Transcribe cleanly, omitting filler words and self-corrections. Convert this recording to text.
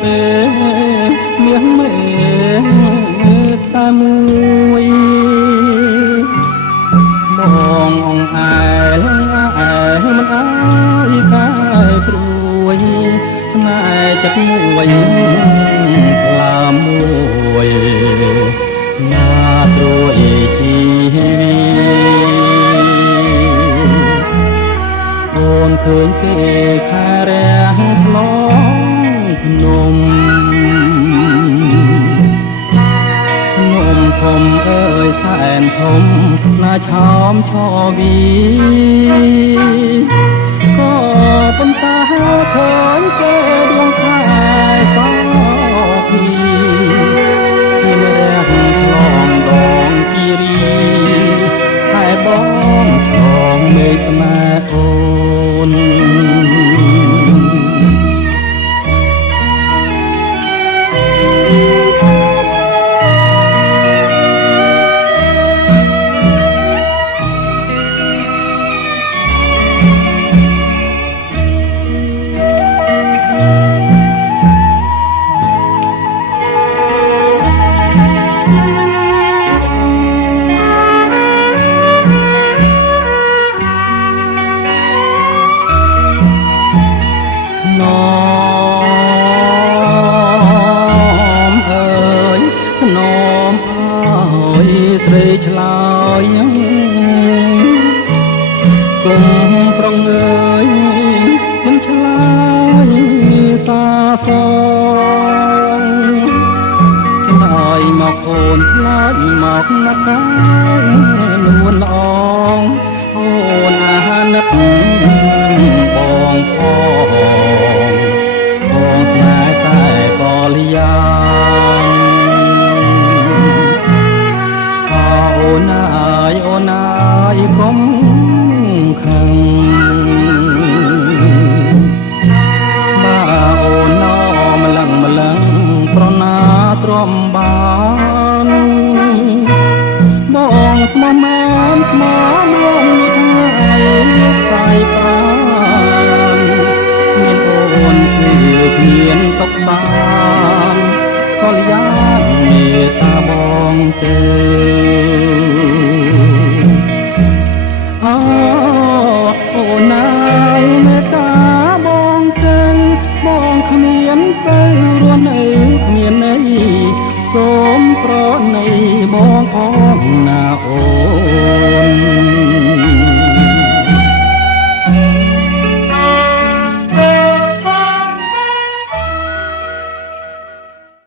ពេមានមេតាមួយបងអងអែលមិនអើយកាយព្រួយស្នេហ៍ចិត្តមួយខ្លាមួយណាត្រួយជីវីអូនឃើញគេខារះឆ្លងភ្នំធំអើយសែនធំណាឆោមឆោវីក៏ប៉ុន្តែឃើញគេដួងខែសោភីមានរះឆ្លងដងគិរីតែបងឆ្លងមេស្នេហ៍អូនស្រីឆ្លើយគុំប្រងើយមិនឆ្លើយសាសងឆ្លើយមកអូនឆ្លើយមកណាកាយនួនល្អងអូនអាណិតបងបងស្នេហ៍តែក៏លៀងអូនអើយកុំខឹងបើអូនណម្លឹងប្រណាទ្រាំបានបងស្មោះមែនស្មោះមកថ្ងៃស្័យបានមានអូនគឺគ្មានសុខសាន្តក៏យ៉ាងមេត្តាបងទៅអូនណាយមេត្តាបងទៅបងគ្មានទៅរស់នៅគ្មានន័យសូមប្រណីបងផងណាអូន